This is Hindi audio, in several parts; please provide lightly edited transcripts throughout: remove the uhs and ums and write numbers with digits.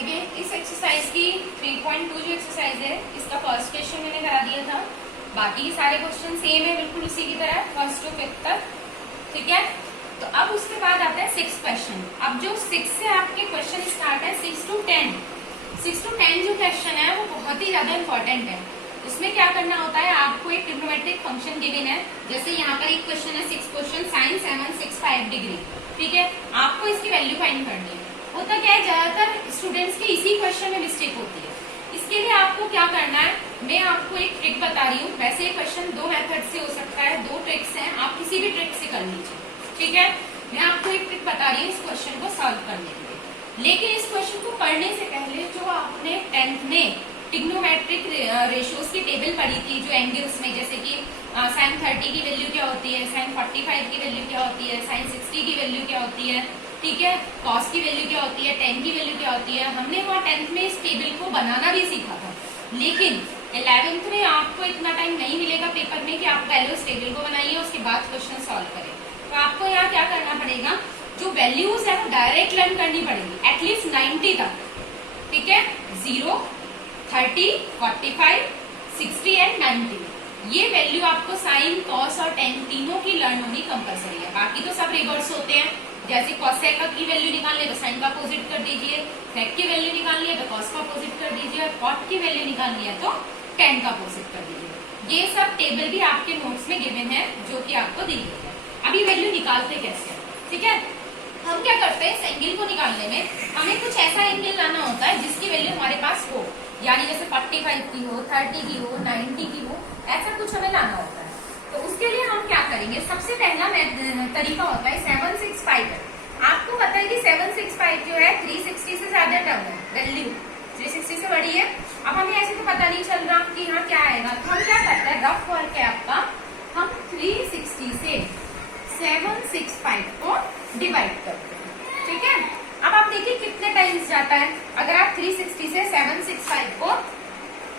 देखिए इस एक्सरसाइज की 3.2 जो एक्सरसाइज है इसका फर्स्ट क्वेश्चन मैंने करा दिया था। बाकी के सारे क्वेश्चन सेम है बिल्कुल उसी की तरह फर्स्ट टू फिफ्थ तक, ठीक है। तो अब उसके बाद आता है 6 क्वेश्चन। अब जो 6 से आपके क्वेश्चन स्टार्ट है 6 to 10 जो क्वेश्चन है वो बहुत ही ज्यादा इंपॉर्टेंट है। उसमें क्या करना होता है, आपको एक ट्रिग्नोमेट्रिक फंक्शन गिवन है, जैसे यहाँ पर एक क्वेश्चन है 6 क्वेश्चन साइन 765 डिग्री, ठीक है। आपको इसकी वैल्यू फाइंड करनी है। होता क्या है, ज्यादातर स्टूडेंट्स के इसी क्वेश्चन में मिस्टेक होती है। इसके लिए आपको क्या करना है, मैं आपको एक ट्रिक बता रही हूँ। वैसे ये क्वेश्चन 2 मेथड से हो सकता है, 2 ट्रिक्स हैं, आप किसी भी ट्रिक से कर लीजिए, ठीक है। मैं आपको एक ट्रिक बता रही हूँ इस क्वेश्चन को सॉल्व करने के लिए। लेकिन इस क्वेश्चन को करने से पहले जो आपने 10th में ट्रिग्नोमेट्रिक रेशियोज की टेबल पढ़ी थी, जो एंगल्स में, जैसे कि साइन 30 की वैल्यू क्या होती है, साइन 45 की वैल्यू क्या होती है, साइन 60 की वैल्यू क्या होती है, ठीक है, कॉस की वैल्यू क्या होती है, टेन की वैल्यू क्या होती है, हमने वहाँ 10th में इस टेबल को बनाना भी सीखा था। लेकिन 11th में आपको इतना टाइम नहीं मिलेगा पेपर में कि आप पहले उस टेबल को बनाइए उसके बाद क्वेश्चन सॉल्व करें। तो आपको यहाँ क्या करना पड़ेगा, जो वैल्यूज है वो डायरेक्ट लर्न करनी पड़ेगी एटलीस्ट 90 तक, ठीक है। 0, 30, 45, 60 एंड 90 ये वैल्यू आपको साइन, कॉस और टेन तीनों की लर्न होनी कंपलसरी है। बाकी तो सब रिवर्स होते हैं, जैसे कॉसेक की वैल्यू निकालनी है तो साइन का अपोजिट कर दीजिए, सेक की वैल्यू निकालनी है तो कॉस का अपोजिट कर दीजिए, और कॉट की वैल्यू निकालनी है तो टेन का अपोजिट कर दीजिए। ये सब टेबल भी आपके नोट्स में गिवन है जो कि आपको दी गई है। अभी वैल्यू निकालते कैसे, ठीक है। हम क्या करते हैं, इस एंगल को निकालने में हमें कुछ ऐसा एंगल लाना होता है जिसकी वैल्यू हमारे पास हो, यानी जैसे 45 की हो, 30 की हो, 90 की हो, ऐसा कुछ हमें लाना होता है। तो उसके लिए हम क्या करेंगे, सबसे पहला तरीका होता है 765 है। आपको पता है कि 765 जो है 360 से ज्यादा टर्म है, वैल्यू 360 से बड़ी है। अब हमें ऐसे तो पता नहीं चल रहा कि यहाँ क्या आएगा, तो हम क्या करते हैं, रफ वर्क है आपका, हम 360 से 765 को डिवाइड करते हैं, ठीक है। अब आप देखिए कितने टाइम्स जाता है। अगर आप 360 से 765 को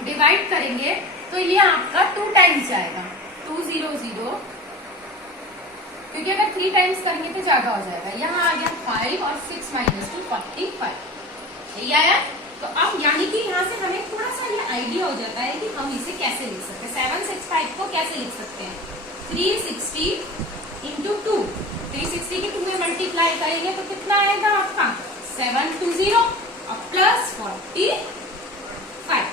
डिवाइड करेंगे तो ये आपका 2 टाइम्स जाएगा, 200, क्योंकि अगर 3 टाइम्स करेंगे तो ज्यादा हो जाएगा। यहाँ आ गया 5 और 6 माइनस 2 45, यही आया। तो अब यानी कि यहाँ से हमें थोड़ा सा ये आइडिया हो जाता है कि हम इसे कैसे लिख सकते हैं। 765 को कैसे लिख सकते हैं, 360 इंटू 2, 360 के 2 में मल्टीप्लाई करेंगे तो कितना आएगा आपका 720 और प्लस 45,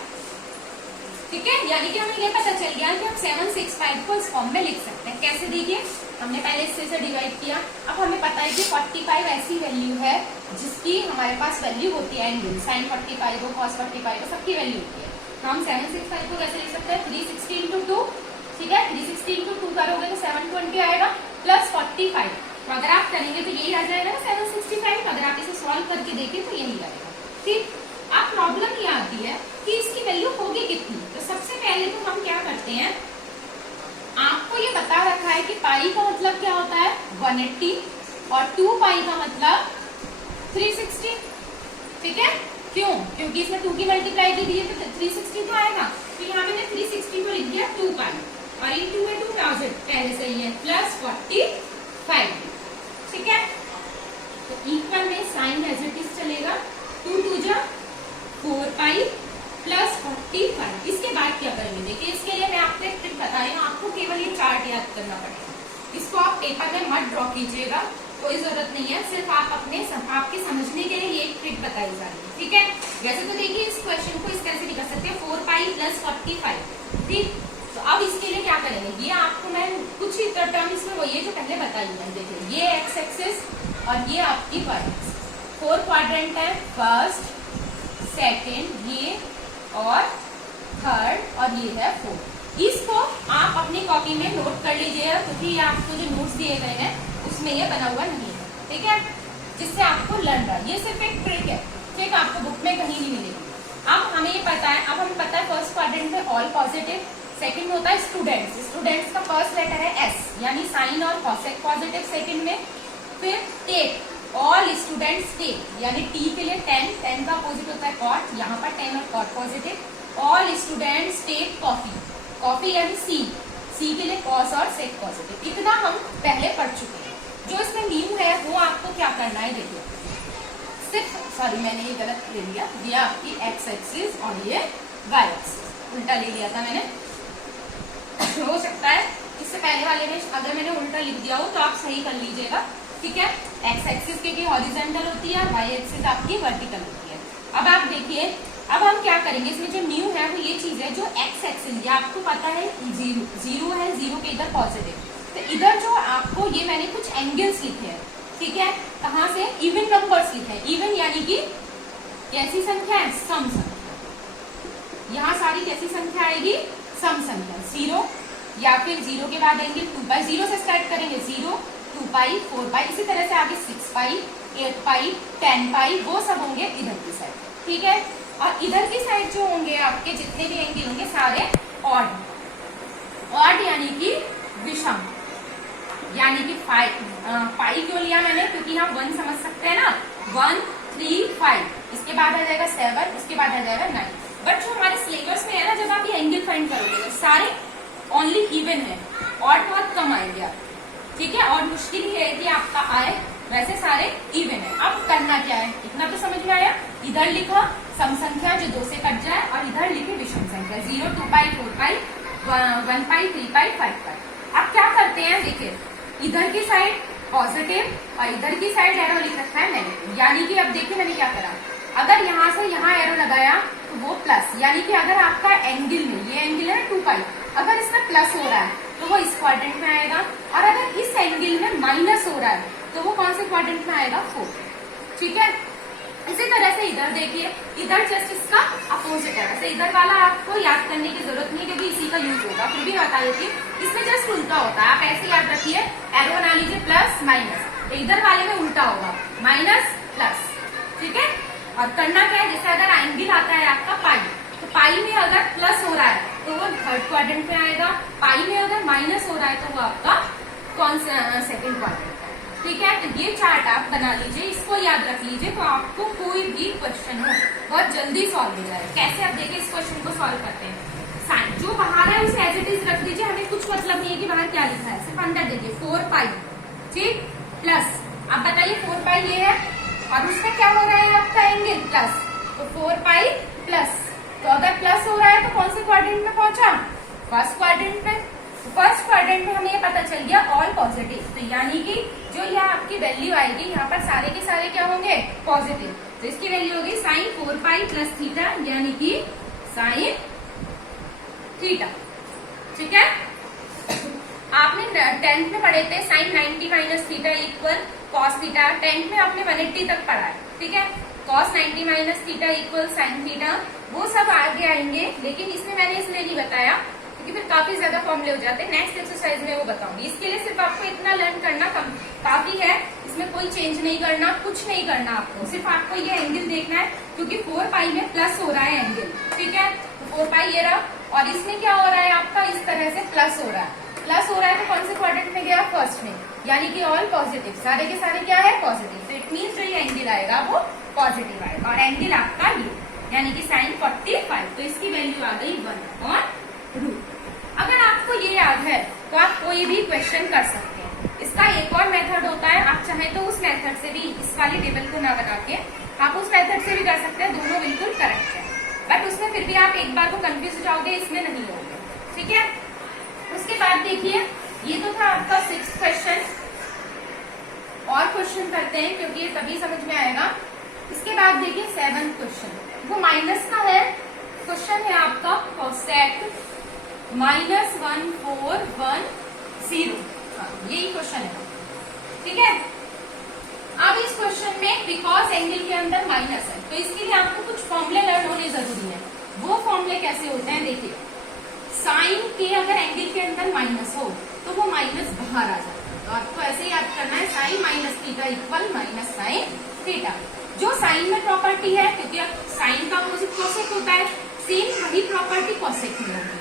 ठीक है। यानी कि हमें ये पता चल गया कि हम 765 को इस फॉर्म में लिख सकते हैं। कैसे, देखिए हमने पहले इससे से डिवाइड किया। अब हमें पता है कि 45 ऐसी वैल्यू है जिसकी हमारे पास वैल्यू होती है एंगल, साइन 45 हो, कॉस 45 हो, सबकी वैल्यू होती है। तो हम 765 को कैसे लिख सकते हैं, 360 इंटू 2, ठीक है। 360 इंटू 2 करोगे तो 720 आएगा प्लस 45। तो अगर आप करेंगे तो यही आ जाएगा ना 765। अगर आप इसे सॉल्व करके देखें तो यही आएगा, ठीक। अब प्रॉब्लम ये आती है कि इसकी वैल्यू होगी कितनी। तो सबसे पहले तो हम क्या करते हैं, आपको ये बता रखा है कि पाई का मतलब क्या होता है 180 और 2 पाई का मतलब 360, ठीक है। क्यों, क्योंकि इसमें 2 की मल्टीप्लाई भी दी है तो 360 तो आएगा। तो यहाँ मैंने 360 को लिख दिया 2 पाई, और इन 2 में 2 पहले से ही है, प्लस 45, ठीक है। तो इक्वल में साइन एज इट इज चलेगा, 2 2 जा 4 पाई प्लस 45। इसके बाद क्या करेंगे, देखिए इसके लिए मैं आपको एक ट्रिक बता रही हूँ, आपको केवल ये चार्ट याद करना पड़ेगा। इसको आप पेपर में मत ड्रॉ कीजिएगा, कोई जरूरत नहीं है, सिर्फ आप आपके समझने के लिए ये एक ट्रिक बताई जा रही है, ठीक है। वैसे तो देखिए इस क्वेश्चन को इस तरह से भी कर सकते हैं, 4 पाई प्लस 45, ठीक। तो अब इसके लिए क्या करेंगे, ये आपको मैं कुछ ही टर्म इसमें वही है जो पहले बताई है। देखिए ये एक्स एक्सिस और ये आपकी वाई एक्सिस, 4 क्वाड्रेंट है, फर्स्ट, सेकेंड ये और थर्ड, और ये है 4। इसको आप अपनी कॉपी में नोट कर लीजिएगा, क्योंकि ये आपको जो नोट्स दिए गए हैं उसमें ये बना हुआ नहीं है, ठीक है, जिससे आपको लर्न रहा। ये सिर्फ एक ट्रिक है, ठीक, आपको बुक में कहीं नहीं मिलेगी। अब हमें ये पता है, अब हमें पता है फर्स्ट क्वाड्रेंट में ऑल पॉजिटिव, सेकंड में होता है स्टूडेंट्स, स्टूडेंट्स का फर्स्ट लेटर है एस, यानी साइन और कॉसेक पॉजिटिव सेकंड में। फिर टेक, ऑल स्टूडेंट्स टेक, यानी टी के लिए 10, 10 का अपोजिट होता है कॉट, यहाँ पर 10 और cot positive. All students take coffee, coffee यानी सी, सी के लिए कॉस और सेक पॉजिटिव। इतना हम पहले पढ़ चुके हैं। जो इसमें न्यू है वो आपको क्या करना है, देखिए सिर्फ सॉरी मैंने ये गलत ले लिया, ये आपकी एक्स एक्सिस और ये वाई एक्सिस उल्टा ले लिया था मैंने। हो सकता है इससे पहले वाले में अगर मैंने उल्टा लिख दिया हो तो आप सही कर लीजिएगा, ठीक है। एक्स एक्सिस की हॉरिजॉन्टल होती है, वाई एक्सिस आपकी वर्टिकल होती है। अब आप देखिए, अब हम क्या करेंगे, इसमें जो न्यू है वो ये चीज है, जो एक्स एक्सिस ये आपको पता है जीरो जीरो है, जीरो के इधर पॉजिटिव, तो इधर जो आपको ये मैंने कुछ एंगल्स लिखे हैं, ठीक है। कहाँ से? इवन नंबर्स लिखे हैं। इवन यानी कि कैसी संख्या है? सम संख्या। यहाँ सारी कैसी संख्या आएगी? सम संख्या। जीरो या फिर जीरो के बाद एंगल 2 पाई, जीरो से स्टार्ट करेंगे, 0 2 पाई 4 पाई, इसी तरह से आगे 6 पाई 8 पाई 10 पाई, वो सब होंगे इधर की साइड, ठीक है। और इधर की साइड जो होंगे आपके जितने भी एंगल होंगे सारे ऑड यानी कि विषम, यानी कि पाई क्यों लिया मैंने? क्योंकि यहाँ 1 समझ सकते हैं ना, 1 3 5, इसके बाद आ जाएगा 7, उसके बाद आ जाएगा 9। बट जो हमारे सिलेबस में है ना, जब आप ये एंगल फाइंड करोगे तो सारे ओनली इवन है, ऑड बहुत कम आएंगे आप, ठीक है। और मुश्किल ही है कि आपका आए, वैसे सारे इवन है। अब करना क्या है, इतना तो समझ में आया। इधर लिखा सम संख्या जो 2 से कट जाए, और इधर लिखे विषम संख्या, 0 2 पाई 4 पाई 1 पाई 3 पाई 5 पाई। अब क्या करते हैं, देखिए इधर की साइड पॉजिटिव और इधर की साइड एरो लिख रखा है नेगेटिव, यानी कि अब देखिए मैंने क्या करा, अगर यहाँ से यहाँ एरो लगाया तो वो प्लस, यानी कि अगर आपका एंगल में, ये एंगल है 2 पाई, अगर इसमें प्लस हो रहा है तो वो इस क्वाड्रेंट में आएगा, और अगर इस एंगल में माइनस हो रहा है तो वो कौन से क्वाड्रेंट में आएगा? 4, ठीक है। इसी तरह से इधर देखिए, इधर जस्ट इसका अपोजिट है। वैसे इधर वाला आपको याद करने की जरूरत नहीं, क्योंकि इसी का यूज होगा, फिर भी बता देती हूँ, इसमें जस्ट उल्टा होता है। आप ऐसे याद रखिए, एरो बना लीजिए प्लस माइनस, इधर वाले में उल्टा होगा, माइनस प्लस, ठीक है। और करना क्या है, जैसे अगर एंगल आता है आपका पाई, तो पाई में अगर प्लस हो रहा है तो वो थर्ड क्वाड्रेंट में आएगा, पाई में अगर माइनस हो रहा है तो वो आपका कौन सा? सेकेंड क्वाड्रेंट, ठीक है। तो ये चार्ट आप बना लीजिए, इसको याद रख लीजिए, तो आपको कोई भी क्वेश्चन हो बहुत जल्दी सॉल्व हो जाएगा। कैसे? आप देखिए इस क्वेश्चन को सॉल्व करते हैं। साइन जो बाहर है उसे एज इट इज रख दीजिए, हमें कुछ मतलब नहीं है कि बाहर क्या लिखा है, सिर्फ अंदर देखिए 4 पाई, ठीक, प्लस, अब बताइए 4 पाई ये है और उसमें क्या हो रहा है आपका एंगल प्लस, तो 4 पाई प्लस, तो अगर प्लस हो रहा है तो कौन से क्वाड्रेंट में पहुंचा? फर्स्ट क्वाड्रेंट में। फर्स्ट क्वाड्रेंट में हमें ये पता चल गया ऑल पॉजिटिव, तो यानी कि जो यहाँ आपकी वैल्यू आएगी, यहाँ पर सारे के सारे क्या होंगे? पॉजिटिव। तो इसकी वैल्यू होगी साइन 4 पाई प्लस थीटा, यानी कि साइन थीटा, ठीक है। आपने 10th में पढ़े थे sine 90 minus theta equal cos theta, 10th में आपने 180 तक पढ़ा है, ठीक है। Cos 90 minus theta equal sine theta, वो सब आगे आएंगे, लेकिन इसमें मैंने इसलिए नहीं बताया क्योंकि फिर काफी ज्यादा फॉर्मूले हो जाते हैं। नेक्स्ट एक्सरसाइज में वो बताऊंगी। इसके लिए सिर्फ आपको इतना लर्न करना काफी है, इसमें कोई चेंज नहीं करना, कुछ नहीं करना आपको, सिर्फ आपको ये एंगल देखना है, क्योंकि 4 पाई में प्लस हो रहा है एंगल, ठीक है। तो 4 पाई ये रहा, और इसमें क्या हो रहा है आपका, इस तरह से प्लस हो रहा है, प्लस हो रहा है तो कौन से क्वाड्रेंट में गया? फर्स्ट में, यानी कि ऑल पॉजिटिव, सारे के सारे क्या है? पॉजिटिव। तो इट मीन्स जो ये एंगल आएगा वो पॉजिटिव आएगा, और एंगल आपका ये यानी कि साइन 45, तो इसकी वैल्यू आ गई 1/√। अगर आपको ये याद है तो आप कोई भी क्वेश्चन कर सकते हैं। इसका एक और मेथड होता है, आप चाहे तो उस मेथड से भी, इस वाली टेबल को ना बना के आप उस मेथड से भी कर सकते हैं, दोनों बिल्कुल करेक्ट है, बट उसमें फिर भी आप एक बार को कंफ्यूज हो जाओगे, इसमें नहीं होगे, ठीक है। उसके बाद देखिए, ये तो था आपका 6th क्वेश्चन, और क्वेश्चन करते हैं क्योंकि ये तभी समझ में आएगा। इसके बाद देखिए 7th क्वेश्चन, वो माइनस का है, क्वेश्चन है आपका कोसेक -1410, यही क्वेश्चन है, ठीक है। अब इस क्वेश्चन में बिकॉज एंगल के अंदर माइनस है, तो इसके लिए आपको कुछ फॉर्मूले लर्न होने जरूरी है। वो फॉर्मूले कैसे होते हैं, देखिए साइन के अगर एंगल के अंदर माइनस हो तो वो माइनस बाहर आ जाता है, तो आपको ऐसे ही याद करना है, sine minus theta equal minus sine theta. जो साइन में प्रॉपर्टी है, क्योंकि साइन का अपोजिट कोसेक होता है, सेम वही प्रॉपर्टी कोसेक में होगी,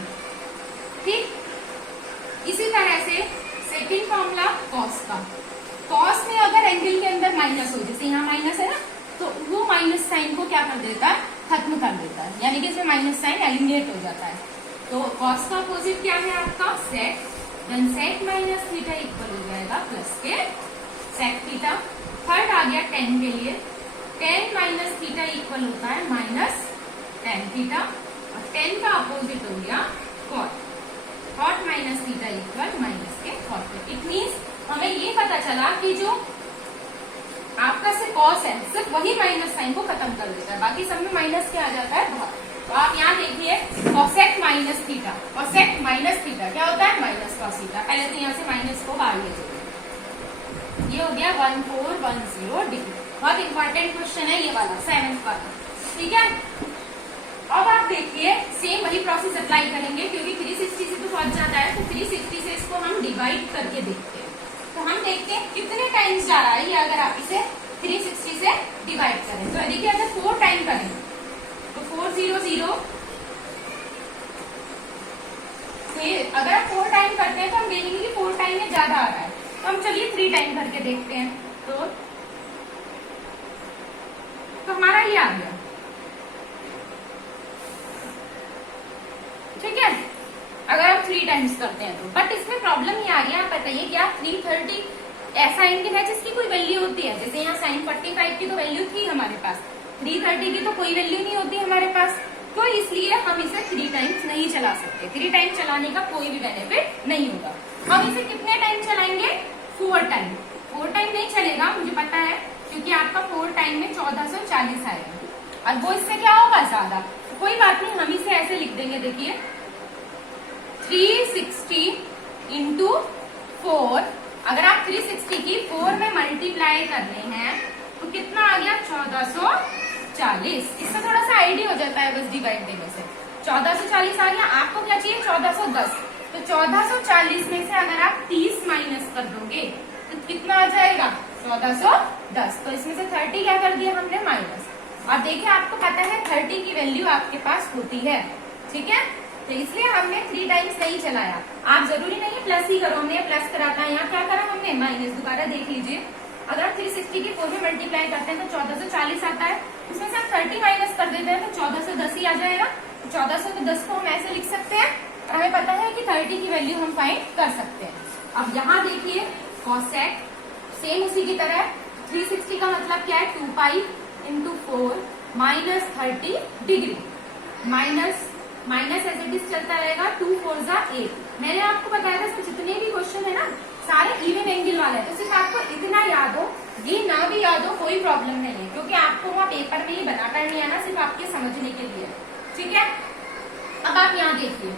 ठीक। इसी तरह से सेकंड फॉर्मूला कॉस का, कॉस में अगर एंगल के अंदर माइनस हो, जैसे यहाँ माइनस है ना, तो वो माइनस साइन को क्या कर देता है? खत्म कर देता है, यानी कि इसमें माइनस साइन एलिमिनेट हो जाता है। तो कॉस का अपोजिट क्या है आपका? Sec, then sec minus theta equal हो जाएगा प्लस के सेक थीटा। थर्ड आ गया टेन के लिए, tan माइनस थीटा इक्वल होता है माइनस tan थीटा, और tan का अपोजिट हो गया cot। cot minus theta equal minus के cot। इट मीन्स हमें ये पता चला कि जो आपका से cos है सिर्फ वही माइनस साइन को खत्म कर देता है, बाकी सब में माइनस क्या आ जाता है बाहर। तो आप यहाँ देखिए cosec minus theta, cosec minus theta क्या होता है माइनस cos थीटा। पहले तो यहाँ से माइनस को बाहर ले जाइए, ये हो गया 1410 डिग्री। बहुत इंपॉर्टेंट क्वेश्चन है ये वाला 7th वाला, ठीक है। अब आप देखिए सेम वही प्रोसेस अप्लाई करेंगे, क्योंकि 360 से तो पहुंच जाता है, तो 360 से इसको हम डिवाइड करके देखते हैं। तो हम देखते हैं कितने टाइम्स जा रहा है ये, अगर आप इसे 360 से डिवाइड करें। तो देखिए अगर 4 टाइम करें तो 400, अगर आप 4 टाइम करते हैं तो हम देखेंगे कि 4 टाइम में ज्यादा आ रहा है। तो हम चलिए 3 टाइम करके देखते हैं। तो हमारा ये आ गया, ठीक है, अगर आप 3 टाइम्स करते हैं तो। बट इसमें प्रॉब्लम ये आ गया, आप बताइए क्या 330 ऐसा एंगल है जिसकी कोई वैल्यू होती है? जैसे यहाँ sin 45 की तो वैल्यू थी हमारे पास, 330 की तो कोई वैल्यू नहीं होती हमारे पास, तो इसलिए हम इसे 3 टाइम्स नहीं चला सकते। 3 टाइम चलाने का कोई भी बेनिफिट नहीं होगा। हम इसे कितने टाइम चलाएंगे? 4 टाइम। 4 टाइम नहीं चलेगा, मुझे पता है, क्योंकि आपका 4 टाइम में 1440 आएगा, और वो इससे क्या होगा ज्यादा। तो कोई बात नहीं, हम इसे ऐसे लिख देंगे, देखिए 360 इंटू 4। अगर आप 360 की 4 में मल्टीप्लाई करने हैं तो कितना आ गया? 1440। इससे थोड़ा सा आइडिया हो जाता है बस डिवाइड देने से। 1440 आ गया, आपको क्या चाहिए? 1410। तो 1440 में से अगर आप 30 माइनस कर दोगे तो कितना आ जाएगा? 1410। तो इसमें से 30 क्या कर दिया हमने? माइनस। और देखिए आपको पता है 30 की वैल्यू आपके पास होती है, ठीक है, तो इसलिए हमने 3 टाइम्स नहीं चलाया। आप जरूरी नहीं प्लस ही करो, हमने प्लस करा था, यहाँ क्या करा हमने? माइनस। दोबारा देख लीजिए, अगर आप 360 की 4 में मल्टीप्लाई करते हैं तो 1440 आता है, उसमें से आप 30 माइनस कर देते हैं तो 1410 ही आ जाएगा। तो 1410 को हम ऐसे लिख सकते हैं, और हमें पता है कि 30 की वैल्यू हम फाइंड कर सकते हैं। अब यहाँ देखिए cosec सेम उसी की तरह 360 का मतलब क्या है? 2 pi into 4 minus 30 degree. Minus as it is चलता रहेगा, 2 4 जा 8। मैंने आपको बताया था इसमें जितने भी क्वेश्चन है ना सारे इवन एंगल वाले हैं, तो सिर्फ आपको इतना याद हो, ये ना भी याद हो कोई प्रॉब्लम नहीं है, क्योंकि आपको वहाँ पेपर में ही बनाकर नहीं आना, सिर्फ आपके समझने के लिए, ठीक है। अब आप यहाँ देखिए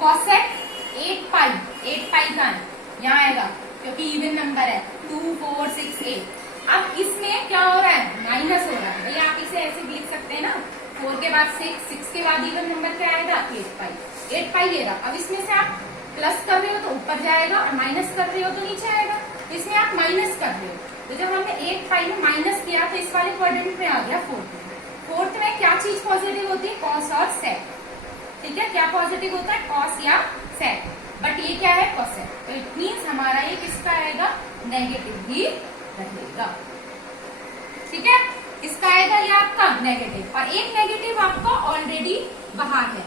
cosec 8 पाई का है, यहाँ आएगा क्योंकि इवन नंबर है, 2 4 6 8। अब इसमें क्या हो रहा है? माइनस हो रहा है। भैया आप इसे ऐसे भी लिख सकते हैं ना, 4 के बाद 6 के बाद इवन नंबर क्या आएगा? 8 पाई ले रहा। अब इसमें से आप प्लस कर रहे हो तो ऊपर जाएगा, और माइनस कर रहे हो तो नीचे आएगा, तो इसमें आप माइनस कर रहे हो। तो जब हमने 8 पाई में माइनस किया तो इस वाले क्वाड्रेंट में आ गया 4th में क्या चीज पॉजिटिव होती है? कॉस और सेक, ठीक है। क्या पॉजिटिव होता है? कॉस या सेक, बट ये क्या है? कॉसेक। तो इट मीन्स हमारा ये किसका आएगा? नेगेटिव ही रहेगा, ठीक है। इसका आएगा ये आपका नेगेटिव, और एक नेगेटिव आपका ऑलरेडी बाहर है।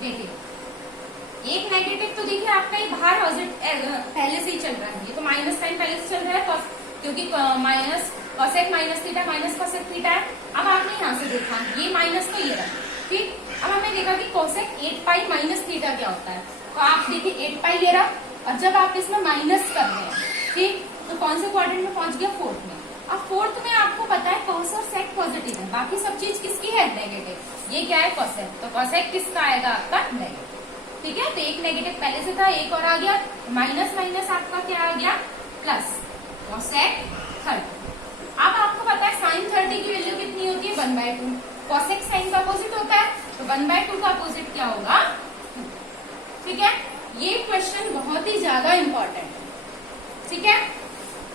देखिए एक नेगेटिव तो देखिए आपका ये बाहर पहले से ही चल रहा है, ये तो माइनस साइन पहले से चल रहा है, क्योंकि minus cosec minus theta minus cosec theta है। अब आपने यहाँ से देखा ये माइनस तो ये रहा, ठीक। अब हमने देखा कि cosec 8 पाई माइनस थीटा क्या होता है, तो आप देखिए 8 पाई ले रहा, और जब आप इसमें माइनस कर रहे हैं, ठीक, तो कौन से क्वाड्रेंट में पहुंच गया? 4th में। अब 4th में आपको पता है cos और sec पॉजिटिव है, बाकी सब चीज किसकी है? नेगेटिव। ये क्या है? cosec। तो cosec किसका आएगा? आपका नेगेटिव, ठीक है। तो एक नेगेटिव पहले से था, एक और आ गया, माइनस माइनस आपका क्या आ गया? Plus cosec 30। अब आपको पता है साइन 30 की वैल्यू कितनी होती है? 1/2। cosec साइन का अपोजिट होता है, तो 1/2 का अपोजिट क्या होगा? ठीक है। ये क्वेश्चन बहुत ही ज्यादा इंपॉर्टेंट है, ठीक है।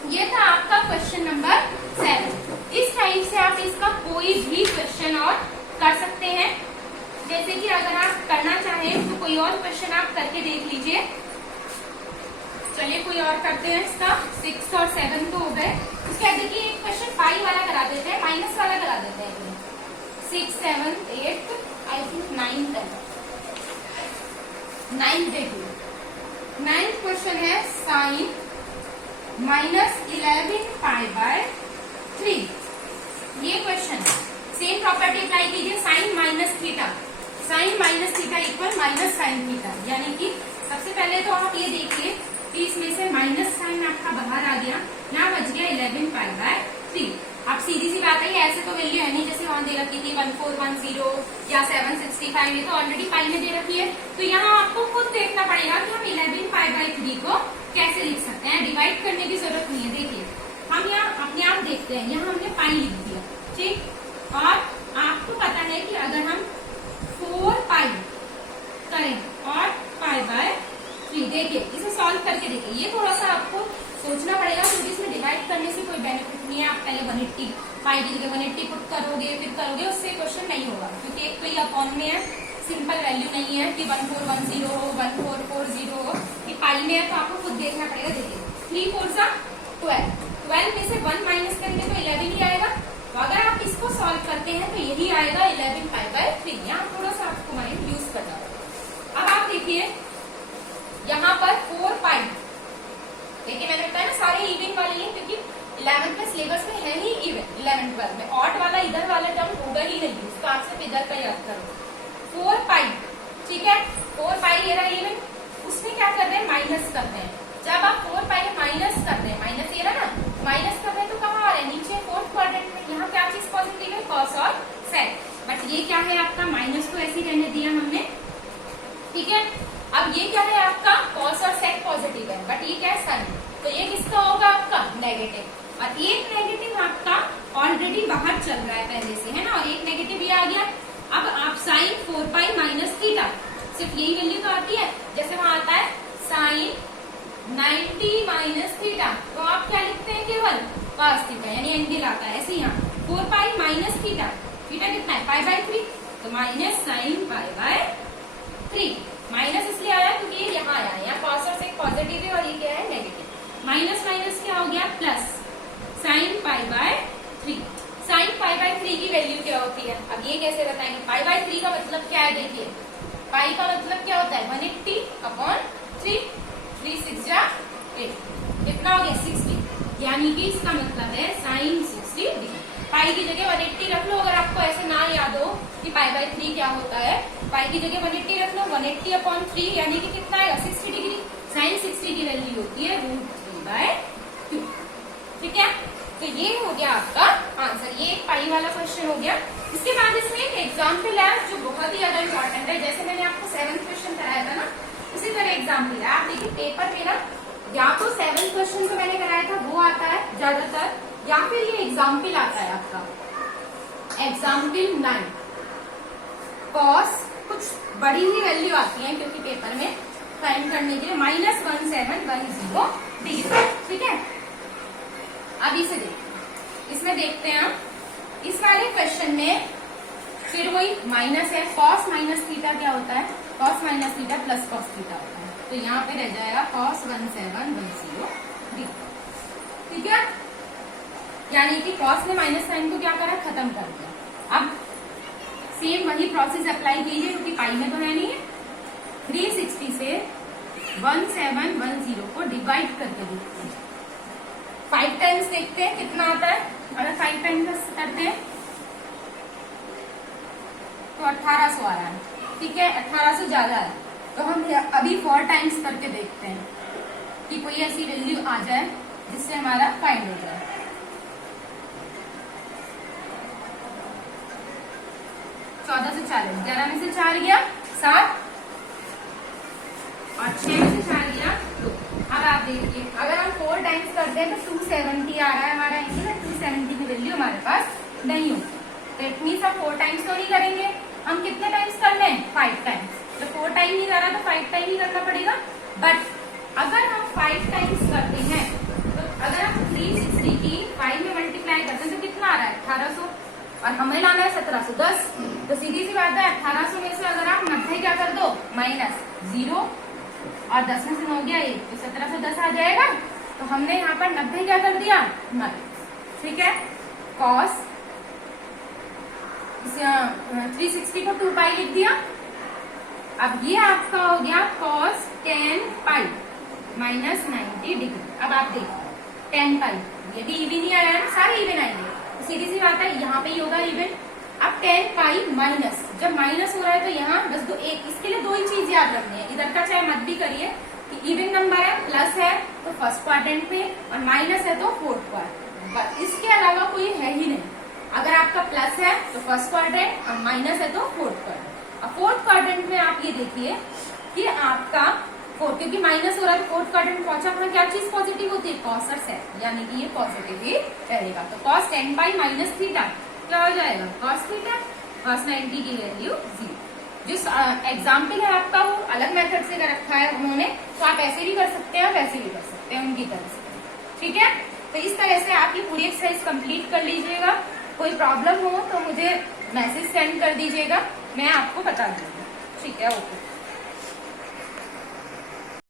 ये था आपका क्वेश्चन नंबर 7। इस टाइप से आप इसका कोई भी क्वेश्चन और कर सकते हैं। जैसे कि अगर आप करना चाहें तो कोई और क्वेश्चन आप करके देख लीजिए। चलिए कोई और करते हैं। इसका 6 और 7 तो हो गए। उसके बाद देखिए एक क्वेश्चन पाई वाला करा देते हैं, माइनस वाला करा देते हैं। 6 7 8 आई थिंक 9 10 9 देखिए 9th क्वेश्चन है sine -11 pi by property apply कीजिए, sine minus theta, sine minus theta equal minus sine theta, यानी कि सबसे पहले तो आप ये देखिए कि इसमें से माइनस साइन आपका बाहर आ गया, यहाँ बच गया 11 पाई बाय 3। अब सीधी सी बात है, ये ऐसे तो वैल्यू है नहीं जैसे वहां दे रखी थी 1410 या 765, ये तो ऑलरेडी पाई में दे रखी है। तो यहाँ आपको खुद देखना पड़ेगा कि हम 11 पाई बाय 3 को कैसे लिख सकते हैं, डिवाइड करने की जरूरत नहीं है। देखिए हम यहाँ अपने आप देखते हैं, यहाँ हमने पाई लिख दिया, ठीक। और आपको पता है कि अगर हम 4 पाई करें और पाई बाय 3, देखिए इसे सॉल्व करके देखिए, ये थोड़ा सा आपको सोचना पड़ेगा क्योंकि इसमें डिवाइड करने से कोई बेनिफिट नहीं है। आप पहले 180 पाई की जगह 180 पुट करोगे फिर करोगे, उससे क्वेश्चन नहीं होगा क्योंकि एक तो ये अपॉन में है, सिंपल वैल्यू नहीं है कि 1410 हो 1440 हो, ये पाई में है तो आपको खुद देखना पड़ेगा। देखिए 3 4 सा 12 में से 1 माइनस करेंगे तो 11 ही आएगा। तो अगर आप इसको सॉल्व करते हैं तो यही आएगा 11 पाई बाय 3। यहाँ थोड़ा सा आपको माइंड यूज करना होगा। अब आप देखिए यहाँ पर 4 पाई, देखिए मैंने बताया ना सारे इवन वाले हैं क्योंकि 11th में सिलेबस में है ही इवन, 11th 12 में ऑड वाला इधर वाला टर्म होगा ही नहीं, उसको आप सिर्फ इधर का याद करो। 4 पाई, ठीक है, 4 पाई ये रहा इवन, उसमें क्या कर रहे हैं माइनस कर रहे हैं। जब आप 4 पाई माइनस कर रहे हैं, माइनस ये रहा ना, माइनस कर रहे हैं तो कहाँ आ रहे हैं नीचे 4th क्वाड्रेंट में। यहाँ क्या चीज पॉजिटिव है, कॉस और सेक, बट ये क्या है आपका माइनस तो ऐसे ही रहने दिया हमने, ठीक है। अब ये क्या है आपका कॉस और सेक पॉजिटिव है, बट ये क्या है साइन, तो ये किसका होगा आपका नेगेटिव। और एक नेगेटिव आपका ऑलरेडी बाहर चल रहा है पहले से, है ना, और एक नेगेटिव ये आ गया। अब आप साइन 4 पाई माइनस थीटा, सिर्फ यही वैल्यू तो आती है, जैसे वहां आता है साइन 90 माइनस थीटा, तो आप क्या लिखते हैं केवल कॉस थीटा, यानी एंगल आता है। ऐसे यहाँ 4 पाई माइनस थीटा, थीटा कितना है पाई बाय 3, तो minus sine pi by 3। Minus इसलिए आया क्योंकि ये यहाँ आया है, यहाँ कॉस और सेक पॉजिटिव है और ये क्या है नेगेटिव। माइनस माइनस क्या हो गया plus, sine pi by 3। Sine pi by 3 की वैल्यू क्या होती है, अब ये कैसे बताएंगे। पाई बाय 3 का मतलब क्या है, देखिए पाई का मतलब क्या होता है 180 अपॉन 3, 3 6 जा 8, कितना हो गया 60, यानी कि इसका मतलब है साइन 60 डिग्री। पाई की जगह 180 रख लो, अगर आपको ऐसे ना याद हो कि पाई बाय 3 क्या होता है, पाई की जगह 180 रख लो, 180 अपॉन 3 यानी कि कितना आएगा 60 डिग्री। साइन 60 की वैल्यू होती है √3/2, ठीक है। तो ये हो गया आपका आंसर, ये एक पाई वाला क्वेश्चन हो गया। इसके बाद इसमें एक एग्जाम्पल है जो बहुत ही ज्यादा इंपॉर्टेंट है, जैसे मैंने आपको 7th क्वेश्चन कराया था ना, उसी तरह एग्जाम्पल है। आप देखिए पेपर में ना या तो 7th क्वेश्चन जो मैंने कराया था वो आता है ज्यादातर, या फिर ये एग्जाम्पल आता है आपका एग्जाम्पल 9 कॉस, कुछ बड़ी ही वैल्यू आती है क्योंकि पेपर में फाइंड करने के लिए -1710 डिग्री, ठीक है। अब इसे देखिए, इसमें देखते हैं आप इस वाले क्वेश्चन में फिर वही माइनस है, कॉस माइनस थीटा क्या होता है, cos minus theta plus cos theta होता है, तो यहाँ पे रह जाएगा कॉस 1710 डिग्री, ठीक है। यानी कि कॉस ने माइनस साइन को क्या करा, खत्म कर दिया। अब सेम वही प्रोसेस अप्लाई कीजिए क्योंकि पाई में तो है नहीं है। 360 से 1710 को डिवाइड करके देखते हैं, 5 टाइम्स देखते हैं कितना आता है। अगर 5 टाइम्स करते हैं तो 1800 आ रहा है, ठीक है, 1800 ज्यादा है, तो हम अभी 4 टाइम्स करके देखते हैं कि कोई ऐसी वैल्यू आ जाए जिससे हमारा फाइंड हो जाए। 14 से 40, 11 में से 4 गया 7 और 6 में से 4 गया 2। अब आप देखिए अगर हम 4 टाइम्स करते हैं तो 270 आ रहा है हमारा एंगल, 270 की वैल्यू हमारे पास नहीं होती, तो इट मीन्स हम 4 टाइम्स तो नहीं करेंगे, हम कितने टाइम्स करने हैं 5 टाइम्स, तो 4 टाइम नहीं कर रहा तो 5 टाइम ही करना पड़ेगा। बट अगर हम 5 टाइम्स करते हैं तो अगर हम 360 की 5 में मल्टीप्लाई करते हैं तो कितना आ रहा है 1800, और हमें लाना है 1710, तो सीधी सी बात है 1800 में से अगर आप 90 क्या कर दो माइनस 0 और 10 में से 9 गया 1, तो 1710 आ जाएगा। तो हमने यहाँ पर 90 क्या कर दिया माइनस, ठीक है। कॉस 360 को 2 पाई लिख दिया। अब ये आपका हो गया कॉस 10 पाई माइनस 90 डिग्री। अब आप देखो 10 पाई ये भी इवन ही आया है, सारे इवन आएंगे, सीधी सी बात है यहाँ पे ही होगा इवन। अब अब 10 पाई माइनस, जब माइनस हो रहा है तो यहाँ बस दो एक, इसके लिए दो ही चीज याद रखनी है, इधर का चाहे मत भी करिए कि इवन नंबर है, प्लस है तो फर्स्ट क्वाड्रेंट पे और माइनस है तो फोर्थ क्वाड्रेंट, बस इसके अलावा कोई है ही नहीं। अगर आपका प्लस है तो फर्स्ट क्वाड्रेंट और माइनस है तो फोर्थ क्वाड्रेंट। अब फोर्थ क्वाड्रेंट में आप ये देखिए कि आपका फोर्थ, क्योंकि माइनस हो रहा है तो फोर्थ क्वाड्रेंट पहुंचा, अपना क्या चीज पॉजिटिव होती है, कॉस और सेक, यानी कि ये पॉजिटिव ही रहेगा। तो कॉस 10 पाई माइनस थीटा क्या हो जाएगा, कॉस थीटा, कॉस 90 की वैल्यू 0। जो एग्जाम्पल है आपका वो अलग मेथड से कर रखा है उन्होंने, तो आप ऐसे भी कर सकते हैं, वैसे भी कर सकते हैं उनकी तरफ से, ठीक है। तो इस तरह से आप ये पूरी एक्सरसाइज कंप्लीट कर लीजिएगा। कोई प्रॉब्लम हो तो मुझे मैसेज सेंड कर दीजिएगा, मैं आपको बता दूंगी, ठीक है, ओके।